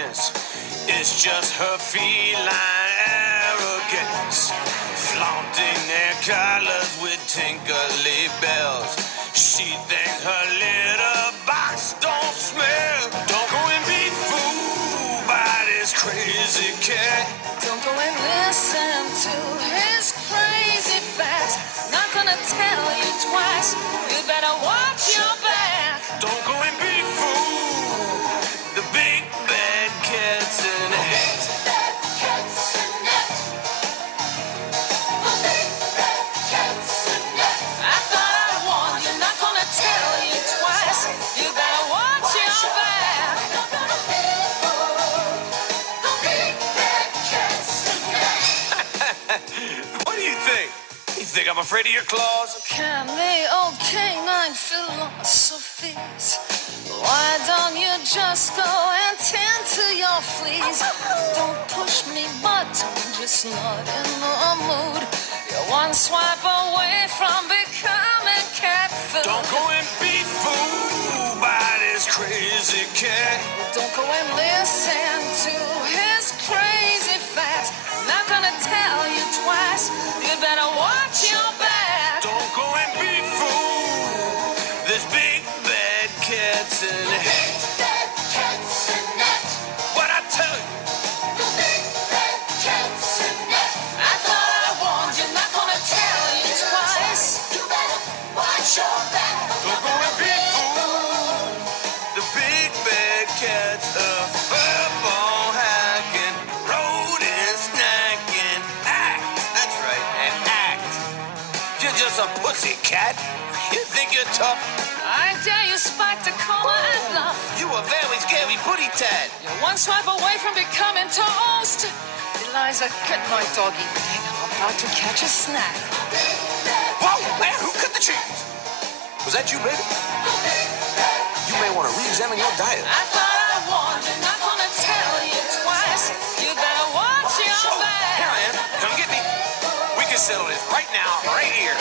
dance. It's just her feline arrogance, flaunting their colors with tinkly bells. She thinks her little box don't smell. Don't go and be fooled by this crazy cat. Don't go and listen to his crazy facts. Not gonna tell you twice. You better watch your back. Don't go and be fooled. The big bad cat's in the hat. I thought I warned you, not gonna tell you twice. You better watch your back. What do you think? You think I'm afraid of your claws? Can the old canine philosophies? Why don't you just go and tend to your fleas? Don't push me, but I'm just not in the mood. You're one swipe away from becoming cat food. Don't go and be fooled by this crazy cat. Don't go and listen to his crazy facts. Not gonna tell you twice. You better watch your back. Don't go and be fooled. This big bad cat's in the hat. What I tell you? I thought I warned you, not gonna tell you twice. You better watch your back. Don't go and be fooled. The big bad cat's a furball hacking, rodent snacking. Act. That's right, and act. You're just a pussy cat. You think you're tough? I dare you spike the collar and bluff. You a very scary booty tad. You're one swipe away from becoming toast. Eliza, get my doggy bag. I'm about to catch a snack. Whoa, man, who cut the cheese? Was that you, baby? You may want to re-examine your diet. I thought I warned you, not gonna tell you twice. You better watch your Oh, back. here I am. Come get me. We can settle this right now, right here.